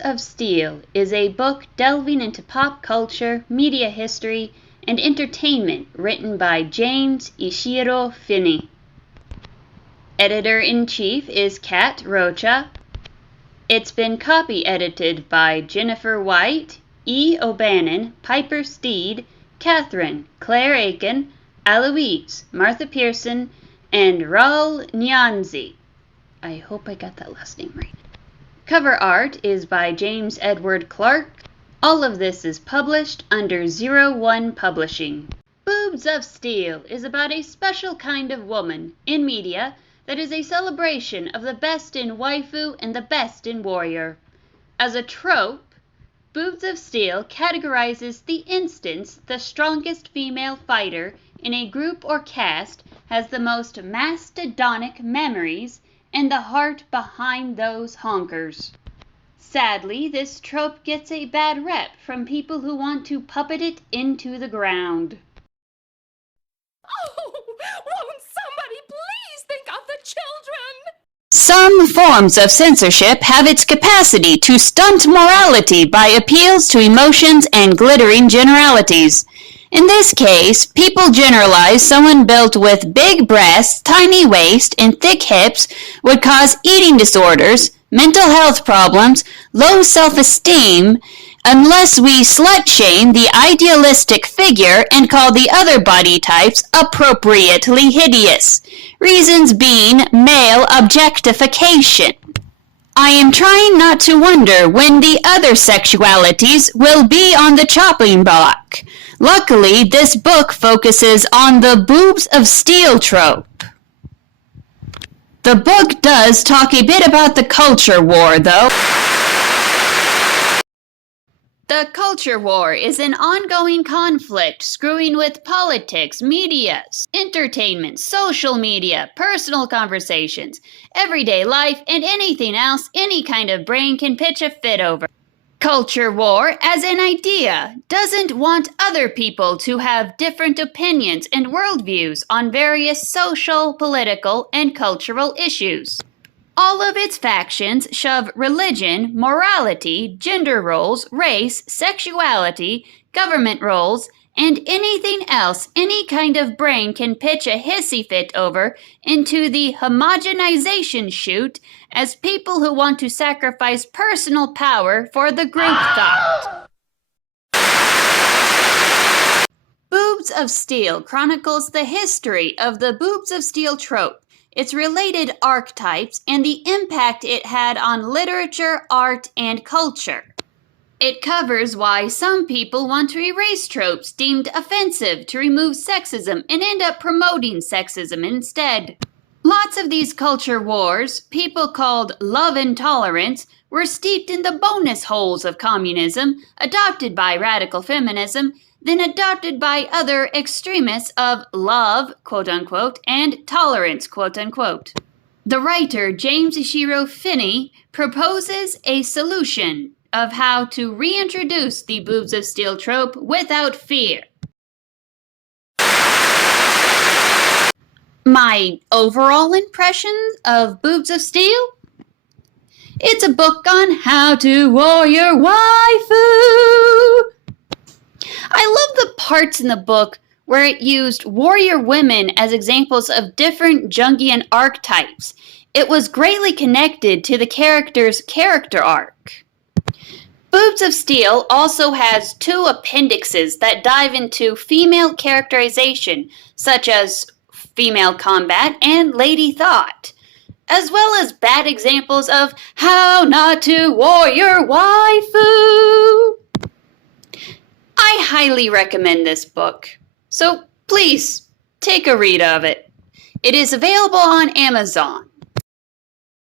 of Steel is a book delving into pop culture, media history, and entertainment written by James Ishiro Finney. Editor-in-Chief is Kat Rocha. It's been copy-edited by Jennifer White, E. O'Bannon, Piper Steed, Catherine, Claire Aiken, Aloise, Martha Pearson, and Raul Nyanzi. I hope I got that last name right. Cover art is by James Edward Clark. All of this is published under 01 Publishing. Boobs of Steel is about a special kind of woman in media that is a celebration of the best in waifu and the best in warrior. As a trope, Boobs of Steel categorizes the instance the strongest female fighter in a group or cast has the most mastodonic memories and the heart behind those honkers. Sadly, this trope gets a bad rep from people who want to puppet it into the ground. Oh, won't somebody please think of the children? Some forms of censorship have its capacity to stunt morality by appeals to emotions and glittering generalities. In this case, people generalize someone built with big breasts, tiny waist, and thick hips would cause eating disorders, mental health problems, low self-esteem, unless we slut-shame the idealistic figure and call the other body types appropriately hideous. Reasons being male objectification. I am trying not to wonder when the other sexualities will be on the chopping block. Luckily, this book focuses on the Boobs of Steel trope. The book does talk a bit about the culture war, though. The culture war is an ongoing conflict screwing with politics, media, entertainment, social media, personal conversations, everyday life, and anything else any kind of brain can pitch a fit over. Culture war, as an idea, doesn't want other people to have different opinions and worldviews on various social, political, and cultural issues. All of its factions shove religion, morality, gender roles, race, sexuality, government roles, and anything else any kind of brain can pitch a hissy fit over into the homogenization chute as people who want to sacrifice personal power for the group thought. Boobs of Steel chronicles the history of the Boobs of Steel trope, its related archetypes, and the impact it had on literature, art, and culture. It covers why some people want to erase tropes deemed offensive to remove sexism and end up promoting sexism instead. Lots of these culture wars, people called love intolerance, were steeped in the bonus holes of communism, adopted by radical feminism, then adopted by other extremists of love, quote-unquote, and tolerance, quote-unquote. The writer James Ishiro Finney proposes a solution of how to reintroduce the Boobs of Steel trope without fear. My overall impression of Boobs of Steel? It's a book on how to warrior waifu. I love the parts in the book where it used warrior women as examples of different Jungian archetypes. It was greatly connected to the character's character arc. Boobs of Steel also has 2 appendixes that dive into female characterization, such as female combat and lady thought, as well as bad examples of how not to warrior waifu. I highly recommend this book, so please take a read of it. It is available on Amazon.